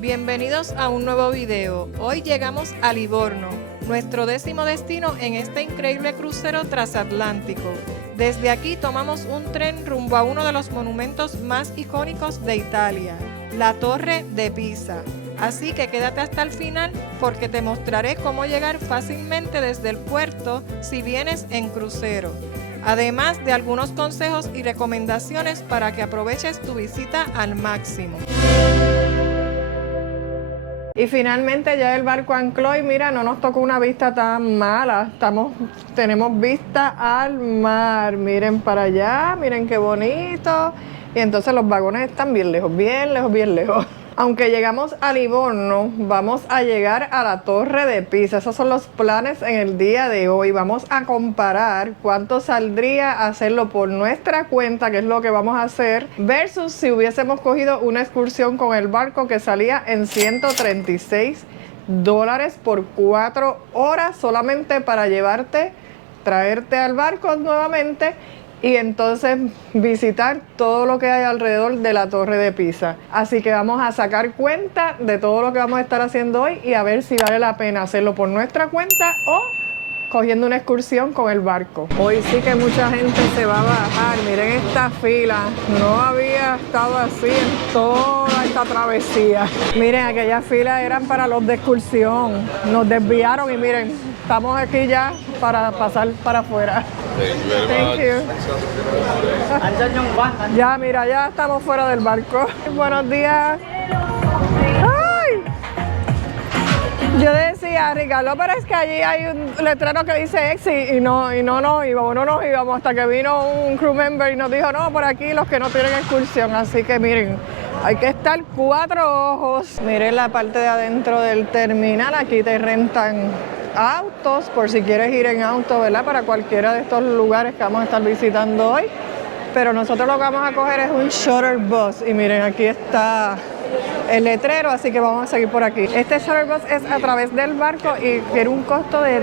Bienvenidos a un nuevo video. Hoy llegamos a Livorno, nuestro 10º destino en este increíble crucero transatlántico. Desde aquí tomamos un tren rumbo a uno de los monumentos más icónicos de Italia, la Torre de Pisa. Así que quédate hasta el final porque te mostraré cómo llegar fácilmente desde el puerto si vienes en crucero. Además de algunos consejos y recomendaciones para que aproveches tu visita al máximo. Y finalmente ya el barco ancló y mira, no nos tocó una vista tan mala. Tenemos vista al mar. Miren para allá, miren qué bonito. Y entonces los vagones están bien lejos, bien lejos, bien lejos. Aunque llegamos a Livorno, vamos a llegar a la Torre de Pisa. Esos son los planes en el día de hoy. Vamos a comparar cuánto saldría hacerlo por nuestra cuenta, que es lo que vamos a hacer, versus si hubiésemos cogido una excursión con el barco que salía en $136 por 4 horas solamente para traerte al barco nuevamente y entonces visitar todo lo que hay alrededor de la Torre de Pisa. Así que vamos a sacar cuenta de todo lo que vamos a estar haciendo hoy y a ver si vale la pena hacerlo por nuestra cuenta o cogiendo una excursión con el barco. Hoy sí que mucha gente se va a bajar. Miren esta fila, no había estado así en toda esta travesía. Miren, aquellas filas eran para los de excursión. Nos desviaron y miren, estamos aquí ya para pasar para afuera. Thank you. Ya, mira, ya estamos fuera del barco. Buenos días. ¡Ay! Yo decía, Ricardo, pero es que allí hay un letrero que dice exit y no nos íbamos hasta que vino un crew member y nos dijo, no, por aquí los que no tienen excursión. Así que miren, hay que estar 4 ojos. Miren la parte de adentro del terminal, aquí te rentan autos por si quieres ir en auto, ¿verdad? Para cualquiera de estos lugares que vamos a estar visitando hoy. Pero nosotros lo que vamos a coger es un shuttle bus y miren, aquí está el letrero, así que vamos a seguir por aquí. Este shuttle bus es a través del barco y tiene un costo de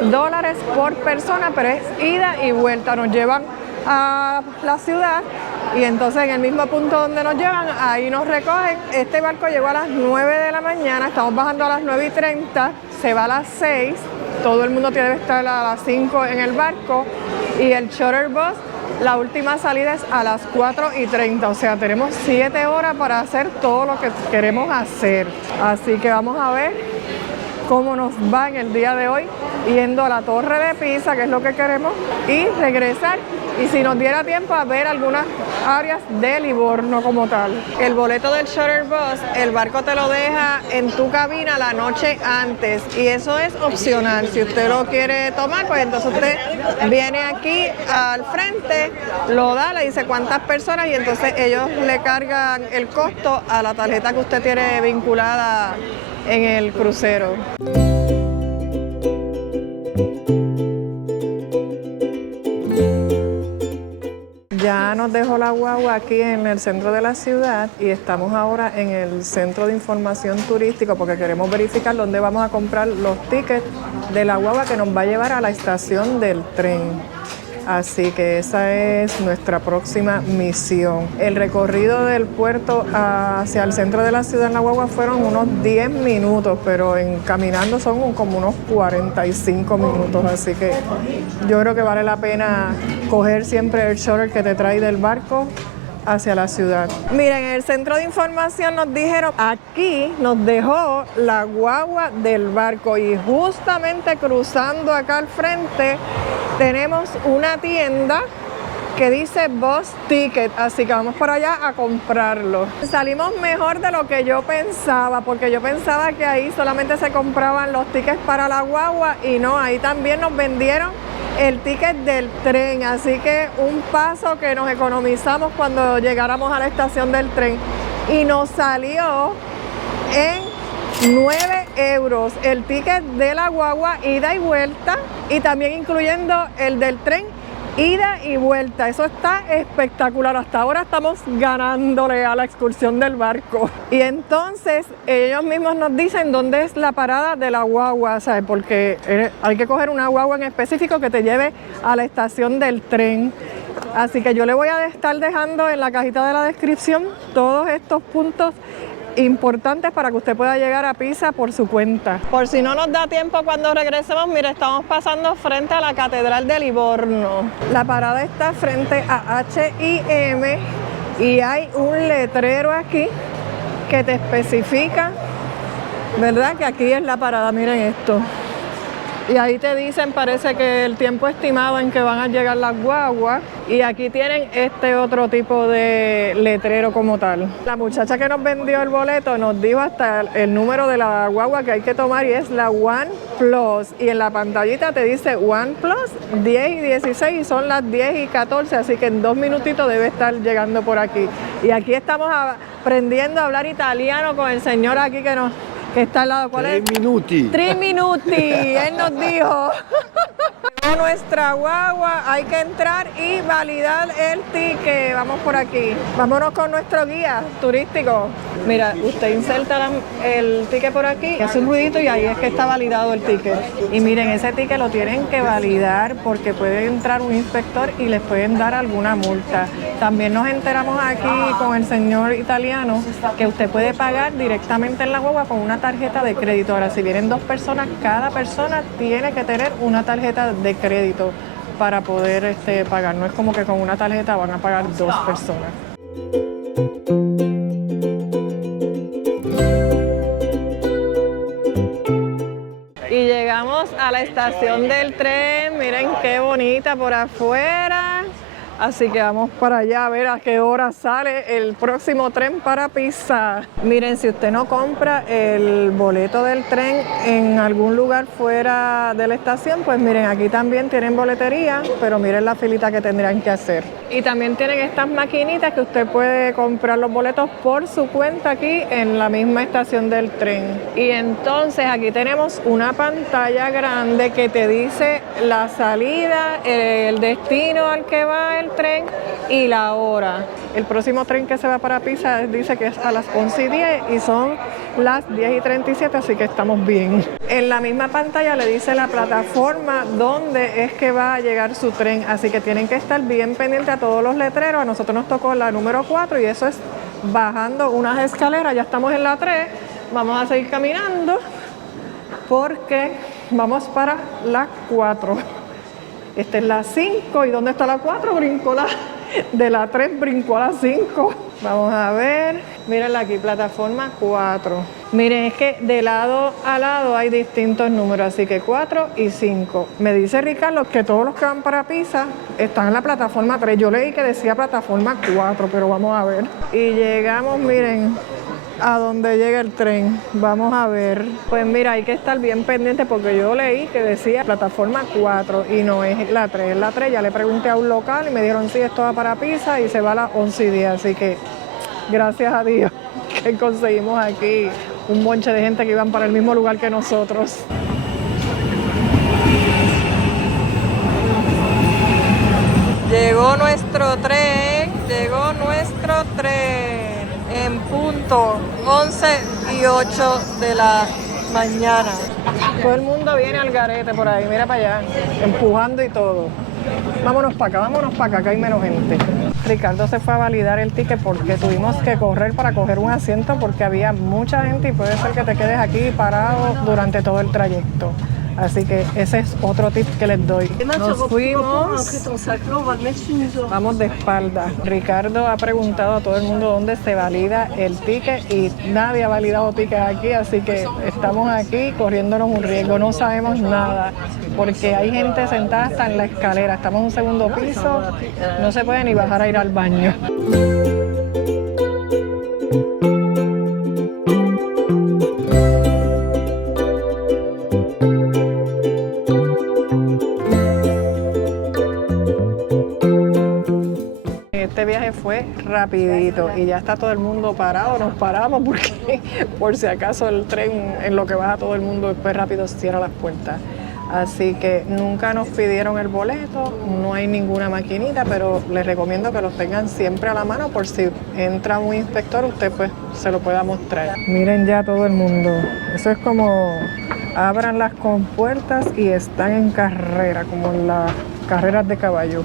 $10 por persona, pero es ida y vuelta. Nos llevan a la ciudad y entonces en el mismo punto donde nos llevan, ahí nos recogen. Este barco llegó a las 9 de la mañana, estamos bajando a las 9:30, se va a las 6, todo el mundo tiene que estar a las 5 en el barco y el shuttle bus, la última salida es a las 4:30, o sea, tenemos 7 horas para hacer todo lo que queremos hacer. Así que vamos a ver cómo nos va en el día de hoy, yendo a la Torre de Pisa, que es lo que queremos, y regresar, y si nos diera tiempo a ver algunas áreas de Livorno como tal. El boleto del shuttle bus, el barco te lo deja en tu cabina la noche antes, y eso es opcional. Si usted lo quiere tomar, pues entonces usted viene aquí al frente, lo da, le dice cuántas personas, y entonces ellos le cargan el costo a la tarjeta que usted tiene vinculada en el crucero. Ya nos dejó la guagua aquí en el centro de la ciudad y estamos ahora en el centro de información turístico porque queremos verificar dónde vamos a comprar los tickets de la guagua que nos va a llevar a la estación del tren. Así que esa es nuestra próxima misión. El recorrido del puerto hacia el centro de la ciudad en la guagua fueron unos 10 minutos, pero caminando son como unos 45 minutos. Así que yo creo que vale la pena coger siempre el shuttle que te trae del barco hacia la ciudad. Miren, en el centro de información nos dijeron, aquí nos dejó la guagua del barco y justamente cruzando acá al frente tenemos una tienda que dice Bus Ticket, así que vamos por allá a comprarlo. Salimos mejor de lo que yo pensaba, porque yo pensaba que ahí solamente se compraban los tickets para la guagua y no, ahí también nos vendieron el ticket del tren, así que un paso que nos economizamos cuando llegáramos a la estación del tren y nos salió en 9 euros el ticket de la guagua ida y vuelta y también incluyendo el del tren ida y vuelta. Eso está espectacular. Hasta ahora estamos ganándole a la excursión del barco. Y entonces ellos mismos nos dicen dónde es la parada de la guagua, ¿sabes? Porque hay que coger una guagua en específico que te lleve a la estación del tren. Así que yo le voy a estar dejando en la cajita de la descripción todos estos puntos importantes para que usted pueda llegar a Pisa por su cuenta. Por si no nos da tiempo cuando regresemos, mire, estamos pasando frente a la Catedral de Livorno. La parada está frente a H&M y hay un letrero aquí que te especifica, ¿verdad?, que aquí es la parada. Miren esto. Y ahí te dicen, parece que el tiempo estimado en que van a llegar las guaguas. Y aquí tienen este otro tipo de letrero como tal. La muchacha que nos vendió el boleto nos dijo hasta el número de la guagua que hay que tomar y es la One Plus. Y en la pantallita te dice One Plus 10 y 16 y son las 10 y 14, así que en 2 minutitos debe estar llegando por aquí. Y aquí estamos aprendiendo a hablar italiano con el señor aquí que está al lado. ¿Cuál es? 3 minuti. 3 minuti, él nos dijo. Con nuestra guagua hay que entrar y validar el ticket. Vamos por aquí. Vámonos con nuestro guía turístico. Mira, usted inserta el ticket por aquí, hace un ruidito y ahí es que está validado el ticket. Y miren, ese ticket lo tienen que validar porque puede entrar un inspector y les pueden dar alguna multa. También nos enteramos aquí con el señor italiano que usted puede pagar directamente en la guagua con una tarjeta de crédito. Ahora, si vienen 2 personas, cada persona tiene que tener una tarjeta de crédito para poder pagar. No es como que con una tarjeta van a pagar 2 personas. Y llegamos a la estación del tren. Miren qué bonita por afuera. Así que vamos para allá a ver a qué hora sale el próximo tren para Pisa. Miren, si usted no compra el boleto del tren en algún lugar fuera de la estación, pues miren, aquí también tienen boletería, pero miren la filita que tendrían que hacer. Y también tienen estas maquinitas que usted puede comprar los boletos por su cuenta aquí en la misma estación del tren. Y entonces aquí tenemos una pantalla grande que te dice la salida, el destino al que va el tren y la hora. El próximo tren que se va para Pisa dice que es a las 11:10 y son las 10:37, así que estamos bien. En la misma pantalla le dice la plataforma donde es que va a llegar su tren, así que tienen que estar bien pendientes a todos los letreros. A nosotros nos tocó la número 4 y eso es bajando unas escaleras. Ya estamos en la 3, vamos a seguir caminando porque vamos para la 4. Esta es la 5, ¿y dónde está la 4? Brincó de la 3 brincó a la 5. Vamos a ver, mírenla aquí, plataforma 4. Miren, es que de lado a lado hay distintos números, así que 4 y 5. Me dice Ricardo que todos los que van para Pisa están en la plataforma 3. Yo leí que decía plataforma 4, pero vamos a ver. Y llegamos, miren, a donde llega el tren. Vamos a ver. Pues mira, hay que estar bien pendiente porque yo leí que decía plataforma 4 y no es la 3. Es la 3. Ya le pregunté a un local y me dijeron sí, esto va para Pisa y se va a las 11:10. Así que gracias a Dios que conseguimos aquí un bonche de gente que iban para el mismo lugar que nosotros. Llegó nuestro tren, en punto 11:08 de la mañana. Todo el mundo viene al garete por ahí, mira para allá, empujando y todo. Vámonos para acá, que hay menos gente. Ricardo se fue a validar el ticket porque tuvimos que correr para coger un asiento porque había mucha gente y puede ser que te quedes aquí parado durante todo el trayecto. Así que ese es otro tip que les doy. Nos fuimos, vamos de espalda. Ricardo ha preguntado a todo el mundo dónde se valida el ticket y nadie ha validado tickets aquí, así que estamos aquí corriéndonos un riesgo. No sabemos nada porque hay gente sentada hasta en la escalera. Estamos en un segundo piso, no se puede ni bajar a ir al baño. Este viaje fue rapidito y ya está todo el mundo parado, nos paramos porque por si acaso el tren en lo que baja todo el mundo después rápido cierra las puertas. Así que nunca nos pidieron el boleto, no hay ninguna maquinita, pero les recomiendo que los tengan siempre a la mano por si entra un inspector, usted pues se lo pueda mostrar. Miren ya todo el mundo, eso es como abran las compuertas y están en carrera, como en las carreras de caballo.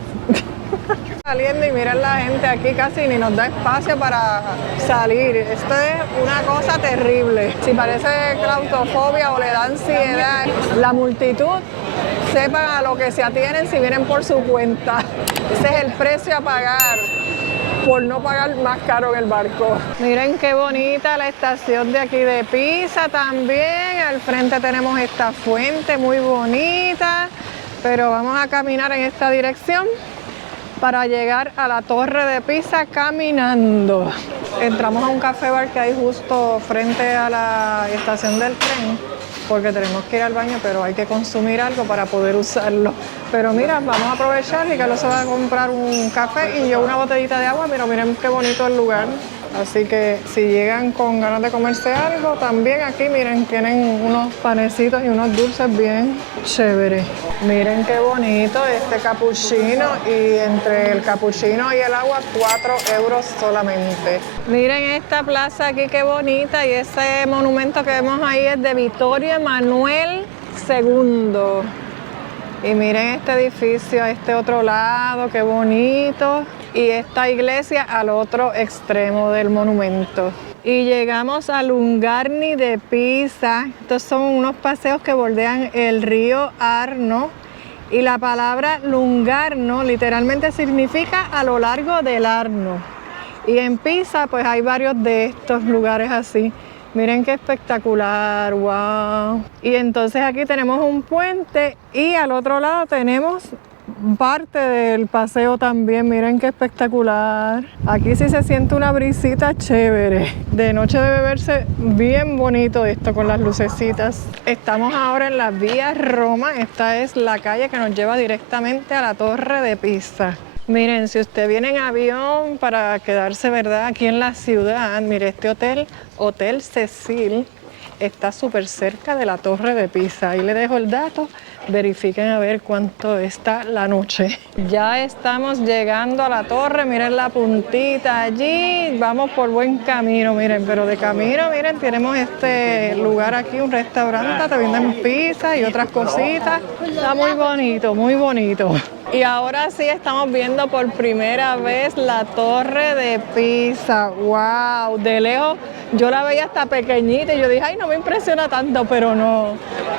saliendo y miren la gente aquí casi ni nos da espacio para salir. Esto es una cosa terrible. Si parece claustrofobia o le da ansiedad, la multitud, sepan a lo que se atienen si vienen por su cuenta. Ese es el precio a pagar por no pagar más caro en el barco. Miren qué bonita la estación de aquí de Pisa también. Al frente tenemos esta fuente muy bonita, pero vamos a caminar en esta dirección para llegar a la Torre de Pisa caminando. Entramos a un café bar que hay justo frente a la estación del tren, porque tenemos que ir al baño, pero hay que consumir algo para poder usarlo. Pero mira, vamos a aprovechar, Ricardo se va a comprar un café y yo una botellita de agua. Mira, miren qué bonito el lugar. Así que si llegan con ganas de comerse algo, también aquí, miren, tienen unos panecitos y unos dulces bien chéveres. Miren qué bonito este capuchino, y entre el capuchino y el agua, 4 euros solamente. Miren esta plaza aquí, qué bonita, y ese monumento que vemos ahí es de Vittorio Emanuele II. Y miren este edificio a este otro lado, qué bonito. Y esta iglesia al otro extremo del monumento. Y llegamos a Lungarni de Pisa. Estos son unos paseos que bordean el río Arno. Y la palabra Lungarno literalmente significa a lo largo del Arno. Y en Pisa pues hay varios de estos lugares así. Miren qué espectacular, wow. Y entonces aquí tenemos un puente y al otro lado tenemos parte del paseo también. Miren qué espectacular. Aquí sí se siente una brisita chévere. De noche debe verse bien bonito esto con las lucecitas. Estamos ahora en la Vía Roma. Esta es la calle que nos lleva directamente a la Torre de Pisa. Miren, si usted viene en avión para quedarse, ¿verdad?, aquí en la ciudad, mire, este hotel, Hotel Cecil, está súper cerca de la Torre de Pisa. Ahí le dejo el dato, verifiquen a ver cuánto está la noche. Ya estamos llegando a la torre, miren la puntita allí, vamos por buen camino, miren, pero de camino, miren, tenemos este lugar aquí, un restaurante, te venden pizza y otras cositas. Está muy bonito, muy bonito. Y ahora sí estamos viendo por primera vez la Torre de Pisa. ¡Wow! De lejos yo la veía hasta pequeñita y yo dije, ay, no me impresiona tanto, pero no.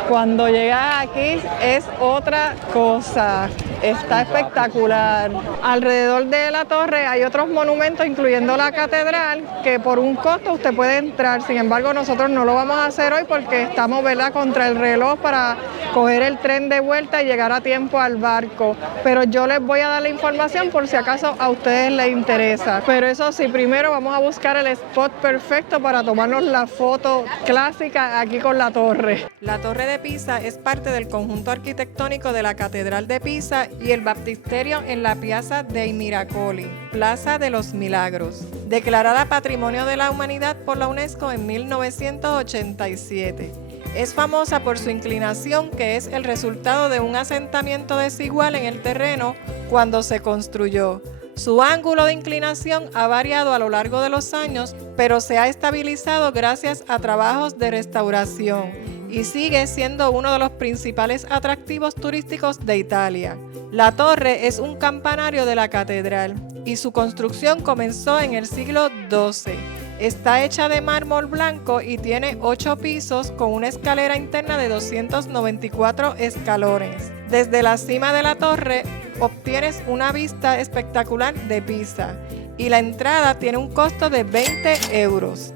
Cuando llegas aquí es otra cosa. Está espectacular. Alrededor de la torre hay otros monumentos, incluyendo la catedral, que por un costo usted puede entrar. Sin embargo, nosotros no lo vamos a hacer hoy porque estamos, ¿verdad?, contra el reloj para coger el tren de vuelta y llegar a tiempo al barco. Pero yo les voy a dar la información por si acaso a ustedes les interesa. Pero eso sí, primero vamos a buscar el spot perfecto para tomarnos la foto clásica aquí con la torre. La Torre de Pisa es parte del conjunto arquitectónico de la Catedral de Pisa y el baptisterio en la Piazza dei Miracoli, Plaza de los Milagros, declarada Patrimonio de la Humanidad por la UNESCO en 1987. Es famosa por su inclinación, que es el resultado de un asentamiento desigual en el terreno cuando se construyó. Su ángulo de inclinación ha variado a lo largo de los años, pero se ha estabilizado gracias a trabajos de restauración y sigue siendo uno de los principales atractivos turísticos de Italia. La torre es un campanario de la catedral y su construcción comenzó en el siglo XII. Está hecha de mármol blanco y tiene 8 pisos con una escalera interna de 294 escalones. Desde la cima de la torre obtienes una vista espectacular de Pisa y la entrada tiene un costo de 20 euros.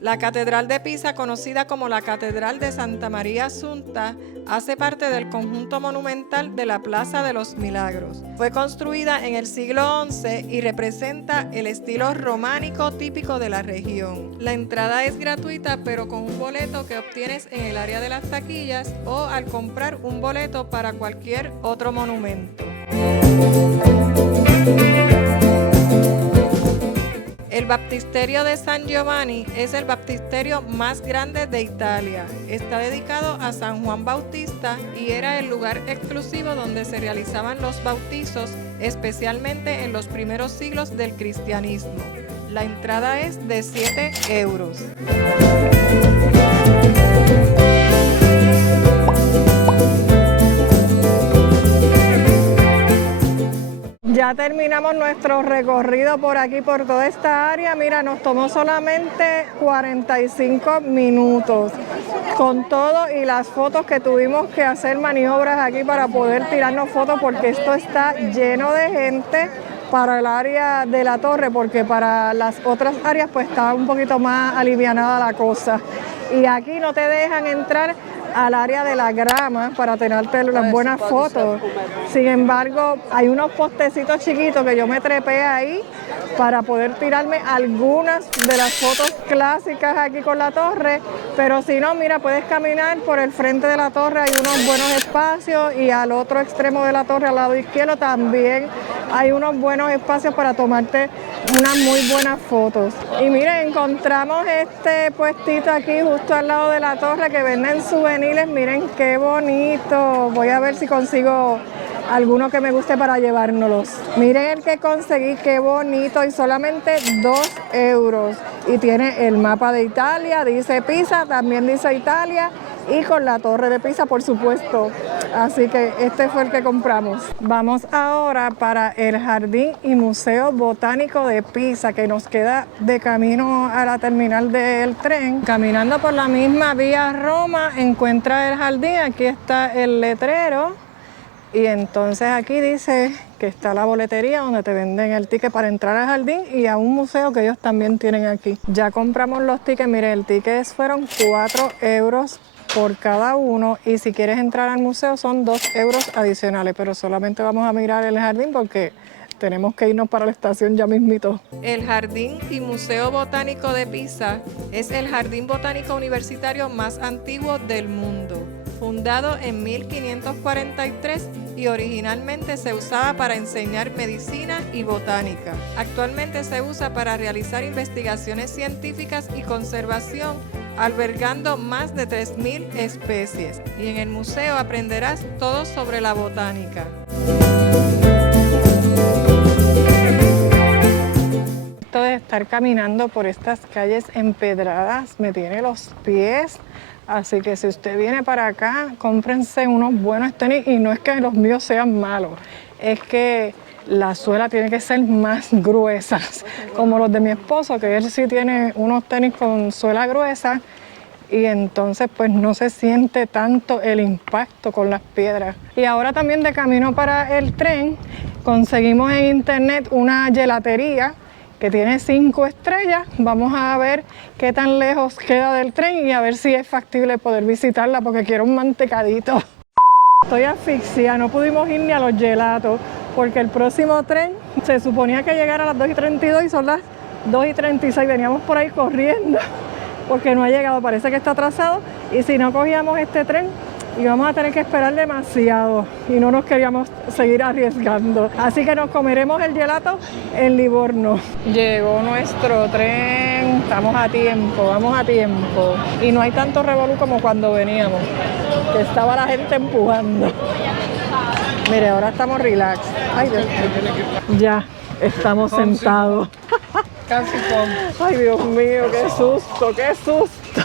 La Catedral de Pisa, conocida como la Catedral de Santa María Assunta, hace parte del conjunto monumental de la Plaza de los Milagros. Fue construida en el siglo XI y representa el estilo románico típico de la región. La entrada es gratuita, pero con un boleto que obtienes en el área de las taquillas o al comprar un boleto para cualquier otro monumento. El baptisterio de San Giovanni es el baptisterio más grande de Italia. Está dedicado a San Juan Bautista y era el lugar exclusivo donde se realizaban los bautizos, especialmente en los primeros siglos del cristianismo. La entrada es de 7 euros. Ya terminamos nuestro recorrido por aquí, por toda esta área. Mira, nos tomó solamente 45 minutos con todo y las fotos que tuvimos que hacer maniobras aquí para poder tirarnos fotos, porque esto está lleno de gente para el área de la torre, porque para las otras áreas pues está un poquito más alivianada la cosa. Y aquí no te dejan entrar al área de la grama para tenerte unas buenas fotos. Sin embargo, hay unos postecitos chiquitos que yo me trepé ahí para poder tirarme algunas de las fotos clásicas aquí con la torre, pero si no, mira, puedes caminar por el frente de la torre, hay unos buenos espacios, y al otro extremo de la torre, al lado izquierdo, también hay unos buenos espacios para tomarte unas muy buenas fotos. Y miren, encontramos este puestito aquí justo al lado de la torre que venden souvenirs. Miren qué bonito. Voy a ver si consigo alguno que me guste para llevárnoslos. Miren el que conseguí, qué bonito, y solamente 2 euros. Y tiene el mapa de Italia, dice Pisa, también dice Italia, y con la torre de Pisa, por supuesto. Así que este fue el que compramos. Vamos ahora para el Jardín y Museo Botánico de Pisa, que nos queda de camino a la terminal del tren. Caminando por la misma vía Roma, encuentra el jardín. Aquí está el letrero. Y entonces aquí dice que está la boletería donde te venden el ticket para entrar al jardín y a un museo que ellos también tienen aquí. Ya compramos los tickets. Mire, el ticket fueron 4 euros por cada uno, y si quieres entrar al museo son 2 euros adicionales, pero solamente vamos a mirar el jardín porque tenemos que irnos para la estación ya mismito. El Jardín y Museo Botánico de Pisa es el jardín botánico universitario más antiguo del mundo. Fundado en 1543 y originalmente se usaba para enseñar medicina y botánica. Actualmente se usa para realizar investigaciones científicas y conservación, albergando más de 3.000 especies. Y en el museo aprenderás todo sobre la botánica. Esto de estar caminando por estas calles empedradas me tiene los pies. Así que si usted viene para acá, cómprense unos buenos tenis, y no es que los míos sean malos, es que la suela tiene que ser más gruesa, como los de mi esposo, que él sí tiene unos tenis con suela gruesa, y entonces pues no se siente tanto el impacto con las piedras. Y ahora también de camino para el tren, conseguimos en internet una gelatería que tiene 5 estrellas. Vamos a ver qué tan lejos queda del tren y a ver si es factible poder visitarla, porque quiero un mantecadito. Estoy asfixia, no pudimos ir ni a los gelatos porque el próximo tren se suponía que llegara a las 2:32 y son las 2:36. Veníamos por ahí corriendo porque no ha llegado, parece que está atrasado, y si no cogíamos este tren íbamos a tener que esperar demasiado y no nos queríamos seguir arriesgando. Así que nos comeremos el gelato en Livorno. Llegó nuestro tren, estamos a tiempo, vamos a tiempo. Y no hay tanto revolú como cuando veníamos, que estaba la gente empujando. Mire, ahora estamos relax. Ay, Dios. Ya, estamos sentados. Casi con... Ay, Dios mío, qué susto, qué susto.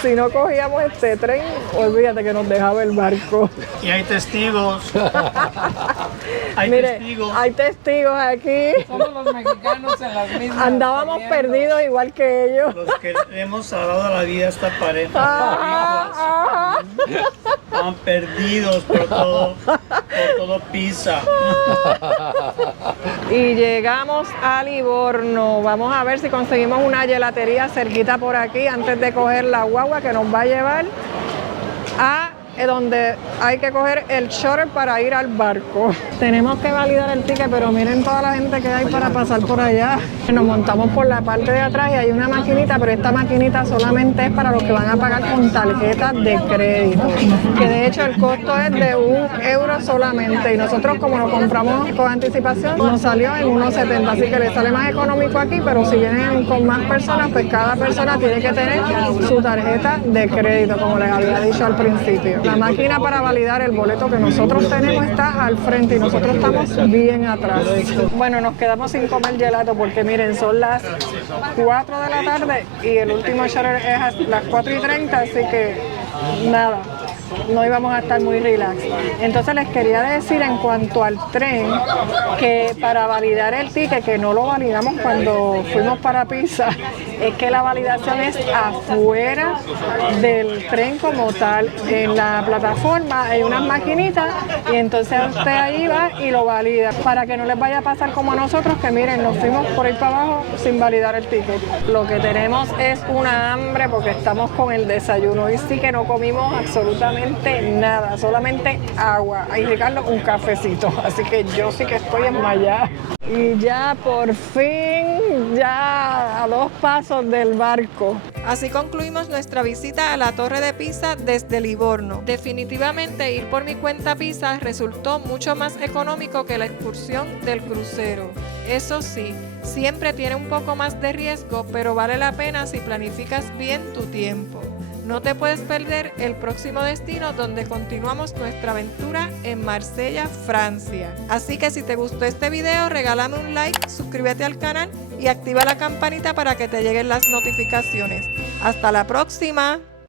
Si no cogíamos este tren, olvídate que nos dejaba el barco. Y hay testigos. Mire, hay testigos aquí. Somos los mexicanos en las mismas. Andábamos perdidos igual que ellos. Los que hemos salvado la vida a esta pareja. Ajá. Están perdidos por todo Pisa. Y llegamos a Livorno. Vamos a ver si conseguimos una gelatería cerquita por aquí antes de coger la guagua que nos va a llevar a donde hay que coger el shuttle para ir al barco. Tenemos que validar el ticket, pero miren toda la gente que hay para pasar por allá. Nos montamos por la parte de atrás y hay una maquinita, pero esta maquinita solamente es para los que van a pagar con tarjetas de crédito, que de hecho el costo es de 1 euro solamente, y nosotros como lo compramos con anticipación nos salió en 1,70, así que le sale más económico aquí, pero si vienen con más personas, pues cada persona tiene que tener su tarjeta de crédito, como les había dicho al principio. La máquina para validar el boleto que nosotros tenemos está al frente y nosotros estamos bien atrás. Bueno, nos quedamos sin comer gelato porque miren, son las 4 de la tarde y el último shuttle es a las 4:30, así que nada, no íbamos a estar muy relax. Entonces les quería decir en cuanto al tren, que para validar el ticket, que no lo validamos cuando fuimos para Pisa, es que la validación es afuera del tren como tal. En la plataforma hay unas maquinitas y entonces usted ahí va y lo valida, para que no les vaya a pasar como a nosotros, que miren, nos fuimos por ahí para abajo sin validar el ticket. Lo que tenemos es una hambre porque estamos con el desayuno y sí que no comimos absolutamente nada, solamente agua. Y Ricardo, un cafecito, así que yo sí que estoy enmayada. Y ya por fin, ya a 2 pasos del barco. Así concluimos nuestra visita a la Torre de Pisa desde Livorno. Definitivamente ir por mi cuenta Pisa resultó mucho más económico que la excursión del crucero. Eso sí, siempre tiene un poco más de riesgo, pero vale la pena si planificas bien tu tiempo. No te puedes perder el próximo destino donde continuamos nuestra aventura en Marsella, Francia. Así que si te gustó este video, regálame un like, suscríbete al canal y activa la campanita para que te lleguen las notificaciones. ¡Hasta la próxima!